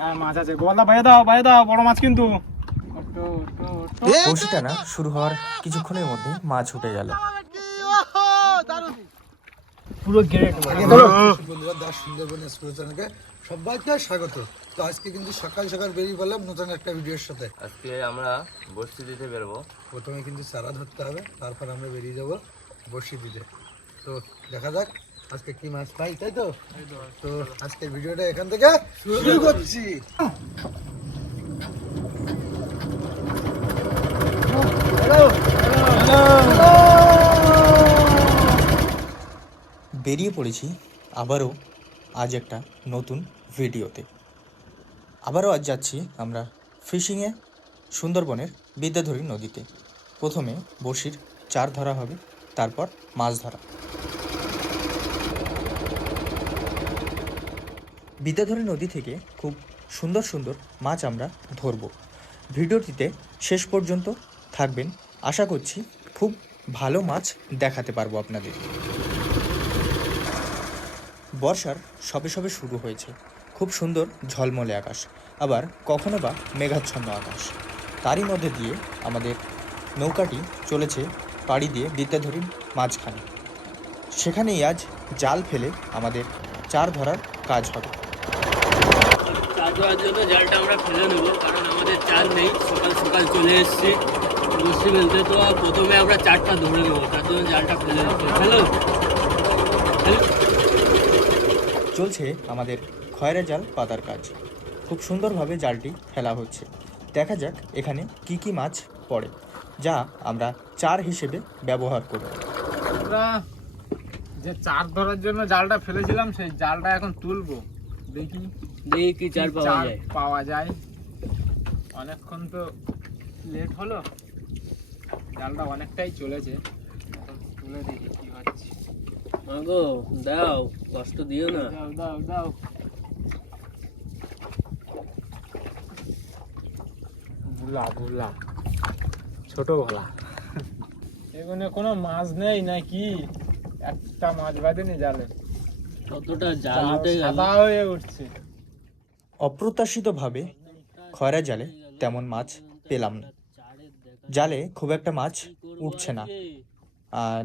হ্যাঁ মাছ আছে, গোপালদা বাইরে দাও বড় মাছ কিন্তু। বড়শি টানা শুরু হওয়ার কিছুক্ষণের মধ্যে মাছ উঠে গেল। পুরো গ্রেট বন্ধুরা, দাস সুন্দরবন এক্সপ্রেস চ্যানেলে সবাইকে স্বাগত। তো আজকে কিন্তু সকাল সকাল বেরিয়ে পড়লাম নতুন একটা ভিডিওর সাথে। আজকে আমরা বড়শি দিতে বেরোবো। প্রথমে কিন্তু চারা ধরতে হবে, তারপর আমরা বেরিয়ে যাব বড়শি দিতে। তো দেখা যাক আজকে কি মাছ পাই, তাই তো? তো আজকের ভিডিওটা এখান থেকে শুরু করছি। বেরিয়ে পড়েছি আবারও আজ একটা নতুন ভিডিওতে। আবারও আজ যাচ্ছি আমরা ফিশিংয়ে সুন্দরবনের বিদ্যাধরী নদীতে। প্রথমে বড়শির চার ধরা হবে, তারপর মাছ ধরা। বিদ্যাধরী নদী থেকে খুব সুন্দর সুন্দর মাছ আমরা ধরব। ভিডিওটিতে শেষ পর্যন্ত থাকবেন, আশা করছি খুব ভালো মাছ দেখাতে পারবো আপনাদের। বর্ষার সবে সবে শুরু হয়েছে, খুব সুন্দর ঝলমলে আকাশ, আবার কখনো বা মেঘাচ্ছন্ন আকাশ। তারই মধ্যে দিয়ে আমাদের নৌকাটি চলেছে পাড়ি দিয়ে বিদ্যাধরীর মাঝখানে। সেখানেই আজ জাল ফেলে আমাদের চার ধরার কাজ হবে। চার ধরার জন্য জালটা আমরা ফেলে নেবো, কারণ আমাদের চার নেই। সকাল সকাল চলে এসেছি বসে ফেলতে, তো প্রথমে আমরা চারটা ধরে নেবো, তার জন্য জালটা ফেলে নেবো। হ্যালো, চলছে আমাদের খয়রা জাল পাতার কাজ। খুব সুন্দরভাবে জালটি ফেলা হচ্ছে। দেখা যাক এখানে কি কি মাছ পড়ে, যা আমরা চার হিসেবে ব্যবহার করব। আমরা যে চার ধরার জন্য জালটা ফেলেছিলাম, সেই জালটা এখন তুলবো, দেখি দেখি কি চার পাওয়া যায়। অনেকক্ষণ তো লেট হলো, জালটা অনেকটাই চলেছে, এখন তুলে দেখি কি হচ্ছে। মাগো দাও, কষ্ট দিও না। দাও বুলা ছোট ভোলা। এখানে কোনো মাছ নেই নাকি? একটা মাছ বাঁধেনি জালে, কতটা জাল উঠে গেল। সাদা হয়ে উঠছে। অপ্রত্যাশিতভাবে খয়রা জালে তেমন মাছ পেলাম না। জালে খুব একটা মাছ উঠছে না,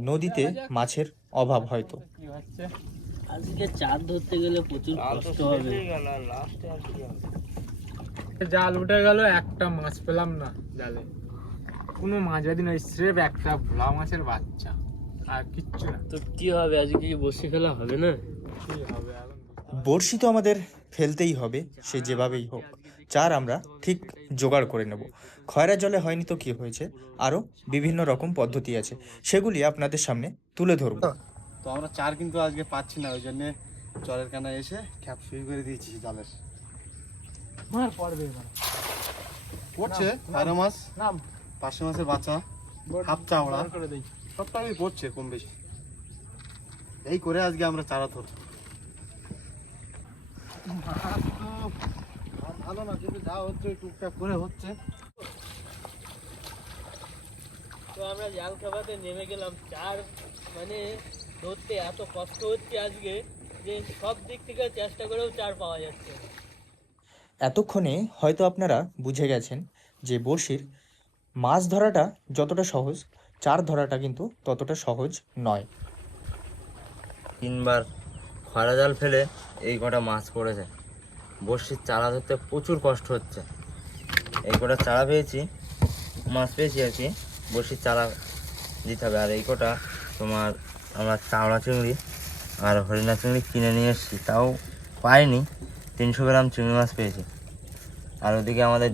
নদীতে মাছের অভাব হয়তো। কি হচ্ছে? আজকে চার ধরতে গেলে প্রচুর কষ্ট হবে। জাল উঠে গেল, একটা মাছ পেলাম না জালে। কোনো মাছ বাঁধি নয়, স্রেফ একটা ভোলা মাছের বাচ্চা, আর কিচ্ছু না। তো কি হবে, আজকে কি বসে ফেলা হবে না? কি হবে এখন? বড়শি তো আমাদের ফেলতেই হবে, সে যেভাবেই হোক। চার আমরা ঠিক জোগাড় করে নেব। খয়রা জলে হয়নি তো কি হয়েছে, আরও বিভিন্ন রকম পদ্ধতি আছে, সেগুলি আপনাদের সামনে তুলে ধরব। তো আমরা চার কিন্তু আজকে পাচ্ছি না, ওই জন্য চরের কানায় এসে খ্যাপ শুরু করে দিয়েছি জালের। মার পড়বে এবার। পড়ছে খয়রা মাছ, নাম পার্শে মাছের বাচ্চা, হাফ চাওড়া, বার করে দেই। সবটাই পড়ছে কম বেশি। এই করে আজকে আমরা চারা ধরব। ভালো না, কিন্তু যা হচ্ছে টুকটাক করে হচ্ছে। তো আমরা জাল খাবাতে নেমে গেলাম। চার মানে ধরতে এত কষ্ট হচ্ছে আজকে যে সব দিক থেকে চেষ্টা করেও চার পাওয়া যাচ্ছে না। এতক্ষণে হয়তো আপনারা বুঝে গেছেন যে বড়শির মাছ ধরাটা যতটা সহজ, চার ধরাটা কিন্তু ততটা সহজ নয়। তিনবার খয়রা জাল ফেলে এই কটা মাছ পড়েছে। বড়শির চারা ধরতে প্রচুর কষ্ট হচ্ছে। এই কটা চারা পেয়েছি, মাছ পেয়েছি আর কি। বড়শির চারা দিতে হবে। আর এই কটা তোমার আমরা চাওড়া চিংড়ি আর হরিণা চিংড়ি কিনে নিয়ে এসেছি, তাও পাইনি। 300 গ্রাম চিংড়ি মাছ পেয়েছি। আর ওদিকে আমাদের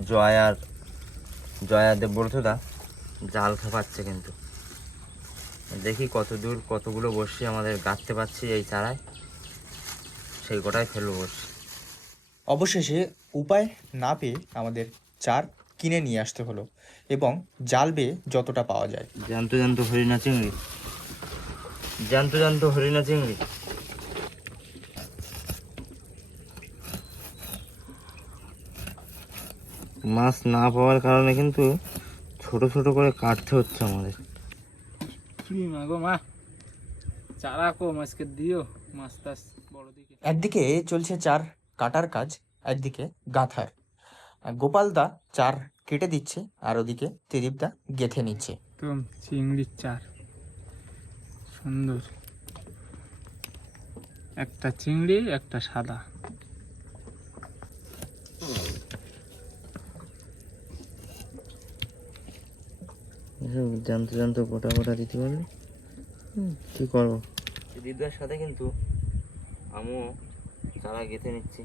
জয়া দেববর্ধদা জাল খেপাচ্ছে, কিন্তু দেখি কত দূর কতগুলো বড়শি আমাদের গাঁথতে পারছি এই চারায়, সেই কটাই ফেলবো বড়শি। অবশেষে উপায় না পেয়ে আমাদের চার কিনে নিয়ে আসতে হলো, এবং জাল বেয়ে যতটা পাওয়া যায়। জ্যান্ত জ্যান্ত হরিণা চিংড়ি, জ্যান্ত জ্যান্ত হরিণা চিংড়ি। মাছ না পাওয়ার কারণে কিন্তু ছোট ছোট করে কাটতে হচ্ছে আমাদের। কি মাগো মা, চারা কো মাছকে দিও, মাছ টাছ বড় দিকে। একদিকে চলছে চার কাটার কাজ, একদিকে গাঁথার। গোপালদা চার কেটে দিচ্ছে আর ওদিকে ত্রিদীপদা গেঁথে নিচ্ছে। একদম চিংড়ির চার, সুন্দর। একটা চিংড়ি, একটা সাদা। জানতে জানতে গোটা গোটা দিতে পারবি, কি করবো। দিদার সাথে কিন্তু আমিও চারা গেঁথে নিচ্ছি।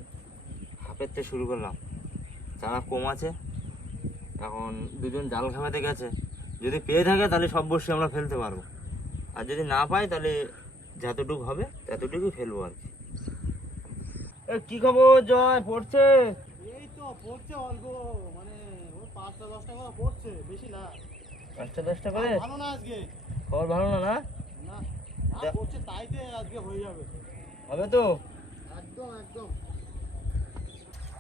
হাফের থেকে শুরু করলাম, চারা কম আছে, এখন দুজন জাল খামাতে গেছে। যদি পেয়ে থাকে তাহলে সব বসে আমরা ফেলতে পারবো, আর যদি না পাই তাহলে যতটুকু হবে ততটুকুই ফেলবো আর কি। কি খবর জয়, পড়ছে? এই তো পড়ছে অল্প, মানে ওই 5-10 টাকা পড়ছে, বেশি না। 5-10 করে? ভালো না আজকে, খবর ভালো না? না না পড়ছে, তাইতে আজকে হয়ে যাবে। হবে তো? একদম একদম।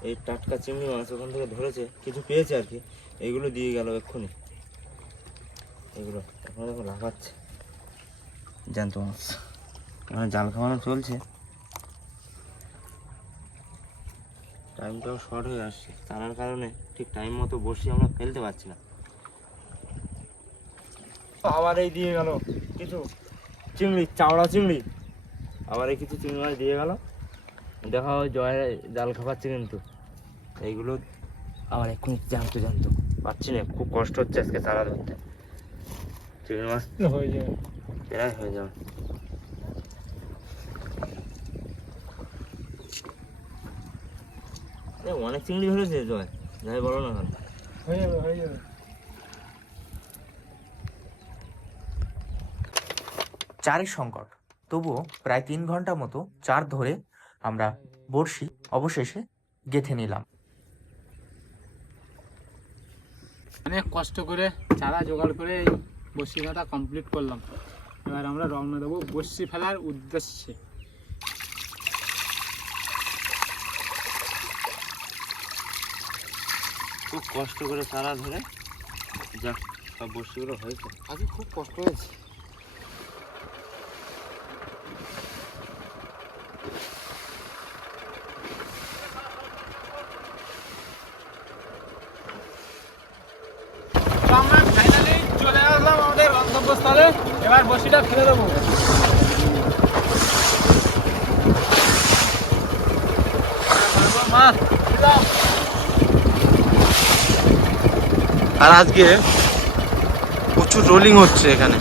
এই টাটকা চিংড়ি মাছ ওখান থেকে ধরেছে, কিছু পেয়েছে আর কি, এইগুলো দিয়ে গেল এক্ষুনি। এগুলো এখন দেখো লাফাচ্ছে, জ্যান্ত মাছ। মানে জাল খাওয়ানো চলছে, টাইমটাও শর্ট হয়ে আসছে। তার কারণে ঠিক টাইম মতো বসি আমরা ফেলতে পারছি না। আবার এই দিয়ে গেল কিছু চিংড়ি, চাওড়া চিংড়ি, আবার এই কিছু চিংড়ি মাছ দিয়ে গেল। দেখা হয় জয় জাল খাওয়াচ্ছে কিন্তু এইগুলো আবার এক্ষুনি জানতো পাচ্ছি না, খুব কষ্ট হচ্ছে আজকে চারা ধরতে। চিংড়ি মাছ হয়ে যাবে, প্রায় হয়ে যাবে। অনেক চিংড়ি ধরেছে জয়, যাই বলো না কেন। হয়ে যাবে, হয়ে যাবে। চারের সংকট, তবুও প্রায় 3 ঘন্টা মতো চার ধরে আমরা বড়শি অবশেষে গেঁথে নিলাম। অনেক কষ্ট করে চারা জোগাড় করে এই বড়শি গাঁথা কমপ্লিট করলাম। এবার আমরা রওনা দেবো বড়শি ফেলার উদ্দেশ্যে। খুব কষ্ট করে চারা ধরে যাক সব বস্তুগুলো হয়েছে। আজকে খুব কষ্ট হয়েছে। তো আমরা ফাইনালি চলে আসলাম আমাদের গন্তব্যস্থলে। এবার বড়শিটা ফেলে দেবো। আর আজকে প্রচুর রোলিং হচ্ছে এখানে।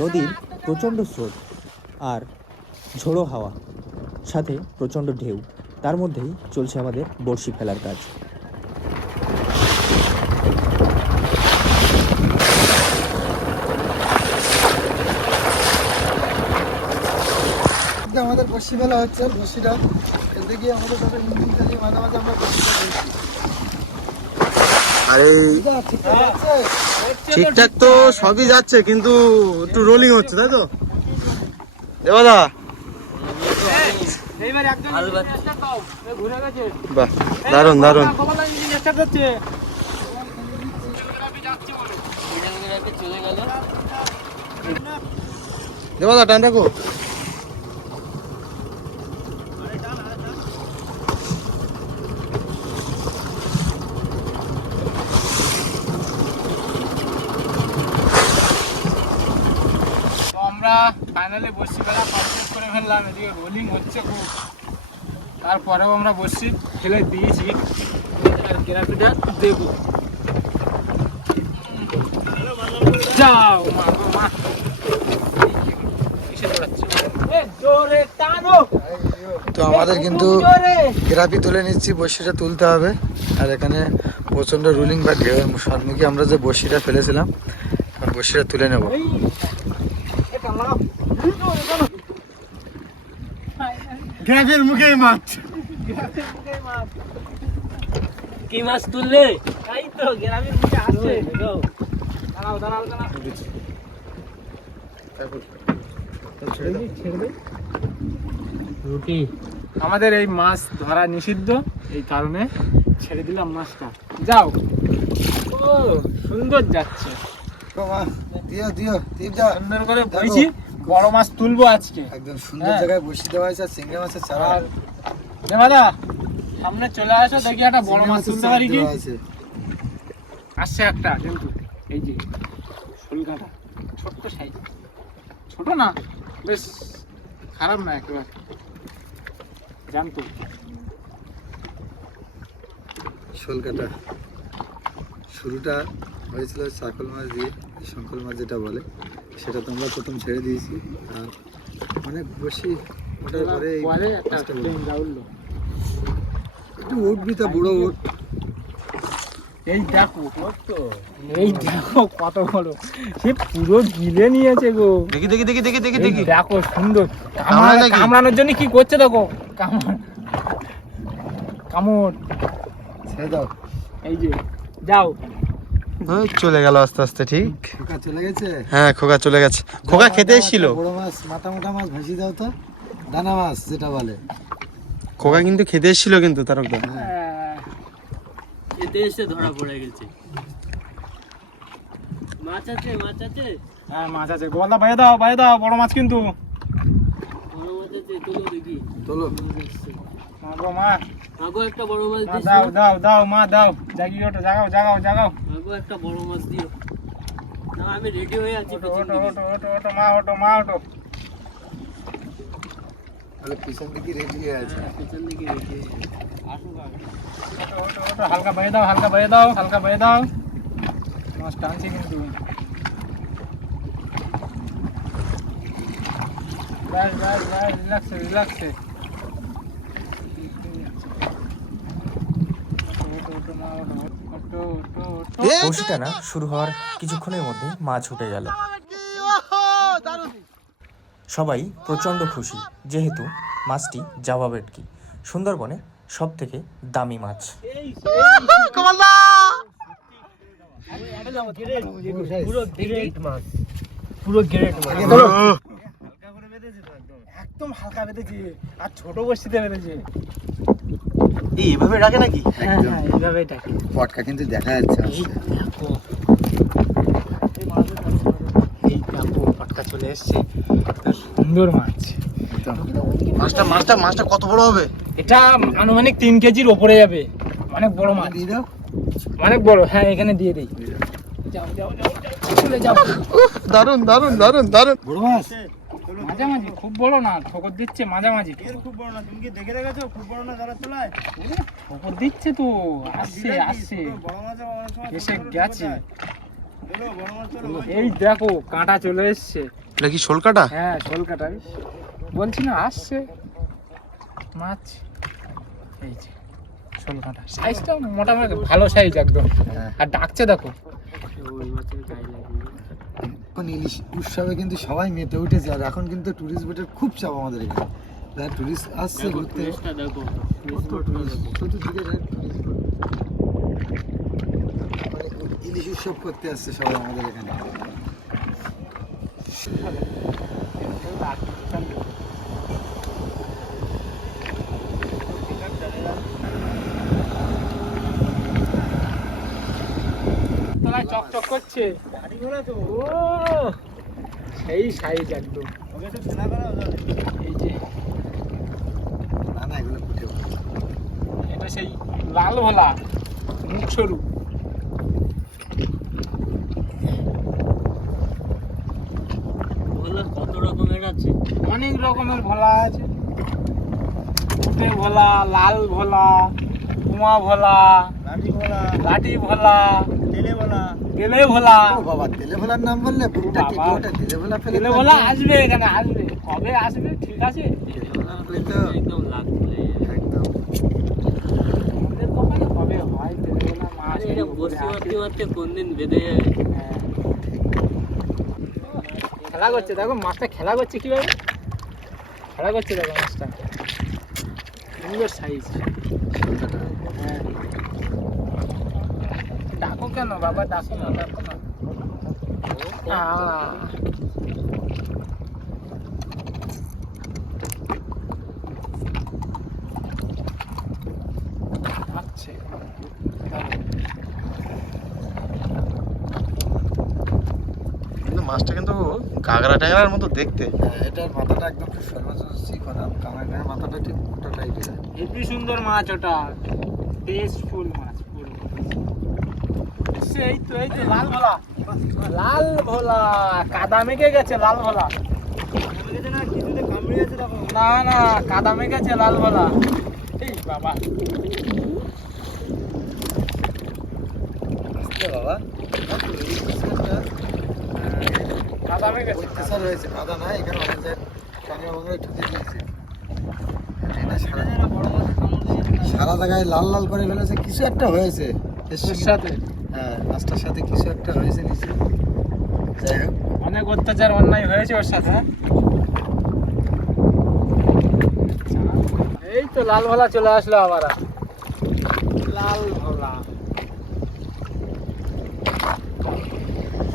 নদীর প্রচণ্ড স্রোত আর ঝোড়ো হাওয়া, সাথে প্রচণ্ড ঢেউ, তার মধ্যেই চলছে আমাদের বড়শি ফেলার কাজ। আমাদের বড়শি ফেলা হচ্ছে, বড়শিটা ফেলতে গিয়ে আমাদের সাথে ইঞ্জিন চালিয়ে মাঝে মাঝে আমরা বড়শিটা ফেলছি। আরে ঠিকঠাক তো সবই যাচ্ছে, কিন্তু একটু রোলিং হচ্ছে, তাই তো দেবাদা? এইবার একজন স্টার্ট দাও, ঘুরে গেছে। বাহ, দারুণ দারুণ। ইঞ্জিন স্টার্ট হচ্ছে। চলে গেল। দেবাদা টান রাখো। তো আমরা ফাইনালি বড়শি ফেলা কমপ্লিট করে ফেললাম। এদিকে রোলিং হচ্ছে খুব, তারপরেও আমরা বড়শি ফেলে দিয়েছি। আর গ্রাফিটা দেবো। যাও মা গো মা, কিসে দৌড়াচ্ছ? জোরে টানো। তো আমাদের কিন্তু গ্রাফি তুলে নিচ্ছি, বড়শিটা তুলতে হবে। আর এখানে প্রচন্ড রুলিং বা ঢেউয়ের সম্মুখে আমরা যে বড়শিটা ফেলেছিলাম, বড়শিটা তুলে নেব। গ্রাফির মুখে মাছ। কি মাছ তুললে? তাই তো গ্রামের মুখে আসছে। দাঁড়াও দাঁড়াও দাঁড়াও। রুটি, আমাদের এই মাছ ধরা নিষিদ্ধ, এই কারণে ছেড়ে দিলাম মাছটা। যাও। ও সুন্দর যাচ্ছে, দিও দিও তীরটা সুন্দর করে বইছি। বড় মাছ তুলবো আজকে। একদম সুন্দর জায়গায় বসে দেওয়া হয়েছে। চিংড়ি মাছের চারা। আর দেবাদা সামনে চলে আসো, দেখি একটা বড় মাছ তুলতে পারি কি। আছে আসছে একটা কিন্তু, এই যে শোল কাঁটা, ছোট্ট সাইজ, ছোট না বেশ খারাপ না একেবারে, জানতো। শোল কাটা শুরুটা হয়েছিল চাকল মাছ দিয়ে, শঙ্কল মাছ যেটা বলে সেটা তোমরা প্রথম ছেড়ে দিয়েছি। আর অনেক বসি ওটার পরে এই পরে একটা মাছটা ডেঙ্গা উঠলো। একটু উঠবি তা বুড়ো উঠ। এই দেখো, এই দেখো কত বড়, সে পুরো গিলে নিয়েছে গো। দেখি দেখি দেখি দেখি দেখি এই দেখি দেখো সুন্দর, কামড়ায় নাকি? কামড়ানোর জন্য কি করছে দেখো, কামড়। ছেড়ে দাও। এই যে যাও, ওই চলে গেল আস্তে আস্তে। ঠিক, খোকা চলে গেছে। হ্যাঁ খোকা চলে গেছে। খোকা খেতে এসেছিল। বড় মাছ, মাথা মোটা মাছ ভাসিয়ে দাও তো, দানা মাছ যেটা বলে। খোকা কিন্তু খেতে এসেছিল কিন্তু তারকদা। এতে এসে ধরা পড়ে গেছে। মাছ আছে, মাছ আছে, হ্যাঁ মাছ আছে, গোয়ালদা বাইরে দাও, বাইরে দাও, বড় মাছ কিন্তু। বড় মাছ আছে, তুলো দেখি। তোলো। মাগো মা, আগো একটা বড় মাছ মা দিস। দাও দাও দাও, মা দাও, জাগিয়ে ওঠো, জাগাও জাগাও জাগাও, আগো একটা বড় মাছ দিও। না আমি রেডি হয়ে আছি ওঠো পেছন ওঠো দিকে। ওঠো ওঠো ওঠো, মা ওঠো, মা ওঠো। তাহলে পিছন দিকে রেডি হয়ে আছে। হ্যাঁ, পেছন দিকে রেডি হয়ে আছি। আসুক আগে। ওঠো ওঠো ওঠো, হালকা বাইরে দাও, হালকা বাইরে দাও, হালকা বাইরে দাও। মাছ টানছে কিন্তু। ব্যাস ব্যাস ব্যাস, রিল্যাক্সে রিল্যাক্সে। ওঠো ওঠো মা ওঠো, ওঠো ওঠো ওঠো। বড়শি টানা শুরু হওয়ার কিছুক্ষণের মধ্যে মাছ উঠে গেল। সবাই প্রচণ্ড খুশি, যেহেতু মাছটি জাভা ভেটকি, সুন্দরবনে সব থেকে দামি মাছ। পুরো গ্রেট মাছ, পুরো গ্রেট মাছ। একদম হালকা বেঁধেছে, আর ছোট বস্তিতে বেঁধেছে। এভাবে ডাকে নাকি? হ্যাঁ হ্যাঁ, এইভাবেই ডাকে। পটকা কিন্তু দেখা যাচ্ছে। এই দেখো, এই দেখো পটকা চলে এসছে, সুন্দর মাছ। মাছটা কত বড় হবে? এটা আনুমানিক 3 কেজির ওপরে যাবে, অনেক বড় মাছ, দিয়ে দাও। অনেক বড়। হ্যাঁ এখানে দিয়ে দেই, যাও যাও যাও যাও, চলে যাও। দারুন দারুন দারুন দারুন। বড় মাছ। মাঝামাঝি, খুব বড় না, ঠোকর দিচ্ছে মাঝামাঝি। খুব বড় না, তুমি কি দেখে রেখেছো? খুব বড় না যারা তোলায়। ঠোকর দিচ্ছে তো, আসছে আসছে, বড় মাছ অনেক সময় এসে গেছে। এই দেখো কাঁটা চলে এসছে। এটা কি শোল কাটা? হ্যাঁ শোল কাটা, বলছি না আসছে মাছ। এই যে শোল কাটা, সাইজটা মোটামুটি ভালো সাইজ একদম, আর ডাকছে দেখো। ওই মাছের গায়ে লাগবে। এখন ইলিশ উৎসবে কিন্তু সবাই মেতে উঠেছে। আর এখন কিন্তু টুরিস্ট বোটের খুব চাপ আমাদের এখানে। যারা টুরিস্ট আসছে দেখো ঘুরতে, ফ্রেশটা দেখো, কত tourist, চতুর্দিকে যায় tourist boat। মানে ইলিশ উৎসব করতে আসছে সবাই আমাদের এখানে। তলায় চকচক করছে, ও সেই সাইজ একদম। এই যে না না, এগুলো ফুটে ওঠে। এটা সেই লাল ভোলা, মুখ সরু। ভোলা কত রকমের আছে। অনেক রকমের ভোলা আছে, উঠে ভোলা, লাল ভোলা, কুমা ভোলা, লাঠি ভোলা, তেলে ভোলা। ও বাবা, তেলে ভোলার নাম বললে বুকটা বাবা। টিপে ওঠে। তেলে ভোলা ফেলে তেলে ভোলা আসবে, এখানে আসবে, কবে আসবে ঠিক আছে। তো একদম লাগবে। একদম আমাদের দোকানে কবে হয় তেলে ভোলা মাছ? এটা বসে মারতে মারতে কোন দিন বেঁধে যাবে। হ্যাঁ। খেলা করছে দেখো, মাছটা খেলা করছে কিভাবে, খেলা করছে দেখো মাছটা, সুন্দর সাইজ। হ্যাঁ, ডাকো কেন বাবা, ডাকো না, ডাকো না। আচ্ছা মাছটা কিন্তু কাঁকড়া ট্যাংরার মতো দেখতে। এটার মাথাটা একদম সর্বোচ্চ চিকন, আর কামাইয়ের মাথাটা ঠিক ওটা টাইপের। হেবি সুন্দর মাছ ওটা, টেস্টফুল মাছ পুরো। এই তো লাল ভোলা, লাল ভোলা কাদা মেঘে গেছে, লাল ভোলা না না কাদা মেঘে গেছে লাল ভোলা। এই বাবা বাবা কাদা মেঘে গেছে। অত্যাচার হয়েছে, কাদা না এখানে আমাদের ক্যামেরা বন্ধ ঠুকে দিয়েছে। সারা জায়গায় লাল লাল করে ফেলেছে, কিছু একটা হয়েছে ওর সাথে হ্যাঁ, মাছটার সাথে কিছু একটা হয়েছে নিচে। যাই হোক, অনেক অত্যাচার অন্যায় হয়েছে ওর সাথে। এই তো লাল ভোলা চলে আসলো আবার, লাল ভোলা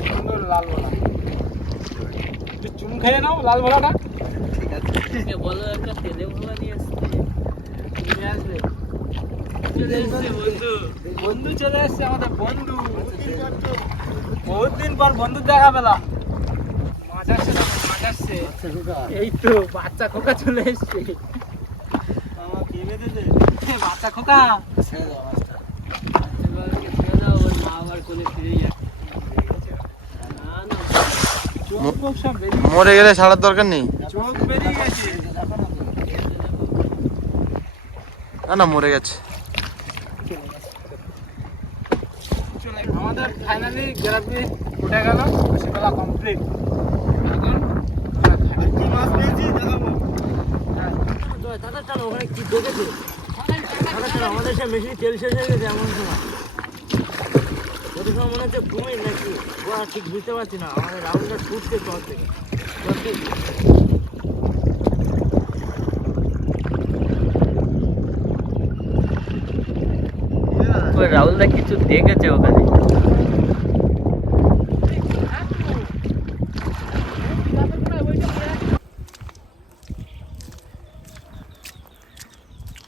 সুন্দর লাল ভোলা। একটু চুন খেয়ে নাও লাল ভোলাটা। ঠিক আছে। বলো একটা তেলে ভোলা নিয়ে আসতে। নিয়ে আসবে। চলে এসছে বন্ধু। বন্ধু চলে এসছে আমাদের বন্ধু, বহুত দিন পর বন্ধু দেখা পেলাম। মাছ আসছে না, মাছ আসছে। এই তো বাচ্চা খোকা চলে এসছে। বাচ্চা খোকা ছেড়ে দাও মাছটা। বাচ্চাগুলোকে ছেড়ে দাও, ওর মা আবার কোলে ফিরে যাচ্ছে। না না চোখ ফোক সব বেরিয়ে, মরে গেলে ছাড়ার দরকার নেই। চোখ বেরিয়ে গেছে। না না মরে গেছে। আমাদের ফাইনালি গ্রাফি উঠে গেল, বেলা কমপ্লিট। এখন কি মাছ পেয়েছি দেখাবো। দাদা চলো, ওখানে কি দেখেছে? দাদা চলো, আমাদের সে মেশিনে তেল শেষ হয়ে গেছে এমন সময়। ওদের সময় মনে হচ্ছে কুমির নাকি, ও আর ঠিক বুঝতে পারছি না। আমাদের রাউন্ডটা ছুটছে চর থেকে। রাহুলদা কিছু দেখেছে ওখানে।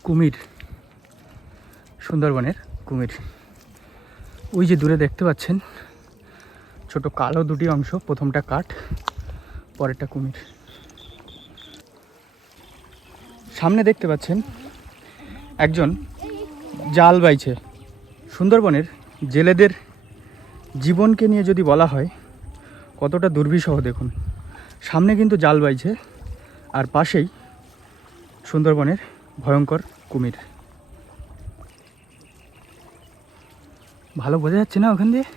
কুমির, সুন্দরবনের কুমির। ওই যে দূরে দেখতে পাচ্ছেন ছোট কালো দুটি অংশ, প্রথমটা কাঠ, পরেরটা কুমির। সামনে দেখতে পাচ্ছেন একজন জাল বাইছে। সুন্দরবনের জেলেদের জীবনকে নিয়ে যদি বলা হয় কতটা দুর্বিষহ দেখুন। সামনে কিন্তু জাল বাইছে, আর পাশেই সুন্দরবনের ভয়ঙ্কর কুমির। ভালো বোঝা যাচ্ছে না ওখান দিয়ে।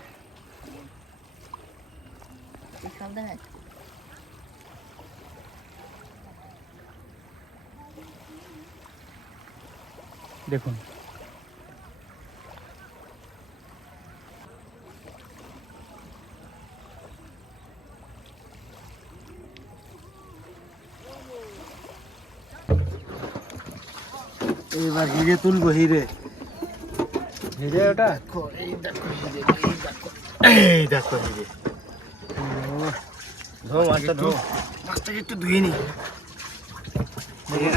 দেখুন এইবার হিরে তুলবো, হিরে হিরে ওটা। এই দেখো হিরে। ধো মাছটা ধো। মাছটাকে একটু ধুয়ে নি।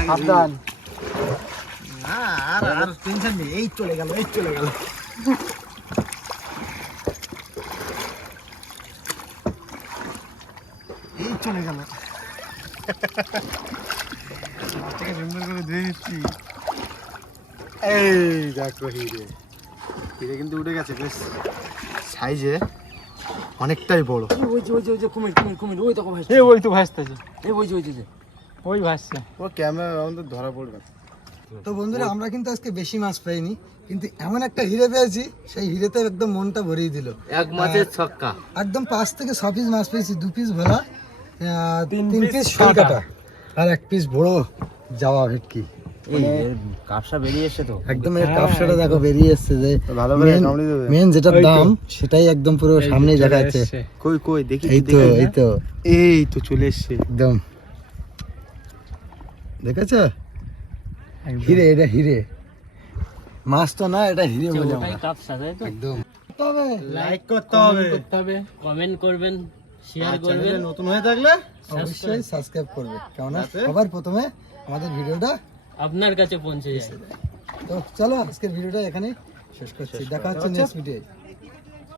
সাবধান। না আর টেনশন নেই, এই চলে গেল, এই চলে গেল। এই চলে গেল। মাছটাকে সুন্দর করে ধুয়ে নিচ্ছি। এই দেখো হিরে, হিরে কিন্তু উঠে গেছে, বেশ সাইজে অনেকটাই বড়। ওই যে ওই যে ওই যে কুমির কুমির কুমির, ওই দেখো ভাই, ওই তো ভাসতেছে, ওই যে ওই যে ওই ভাসছে। ও ক্যামেরা আমাদের ধরা পড়বে। তো বন্ধুরা, আমরা কিন্তু আজকে বেশি মাছ পাইনি, কিন্তু এমন একটা হিরে পেয়েছি, সেই হিরেতে একদম মনটা ভরিয়ে দিল। এক মাছের ছক্কা। একদম 5 থেকে 6 পিস মাছ পেয়েছি, 2 পিস ভোলা, 3 পিস পিস শোল কাটা, আর 1 পিস বড় যাওয়া ভেটকি। এই কাপসা বেরিয়ে এসছে তো। একদম এর কাপসাটা দেখো বেরিয়ে এসছে, যে ভালো করে কামড়ে দেবে। মেন যেটার ওই তো। দাম সেটাই একদম পুরো সামনেই দেখা যাচ্ছে। কই কই দেখি, এই তো এই তো এই তো চলে এসছে একদম, দেখেছো হিরে, এটা হিরে, মাছ তো না, এটা হিরে বলে আমরা। কাপসা, তাই তো? একদম। তবে লাইক করতে হবে, কমেন্ট করবেন, শেয়ার আর করবেন, চ্যানেলে নতুন হয়ে থাকলে অবশ্যই সাবস্ক্রাইব করবে, কেননা সবার প্রথমে আমাদের ভিডিওটা। আপনার কাছে পৌঁছে যায়। তো চলো আজকের ভিডিওটা এখানে শেষ করছি, দেখা হচ্ছে নেক্সট ভিডিও।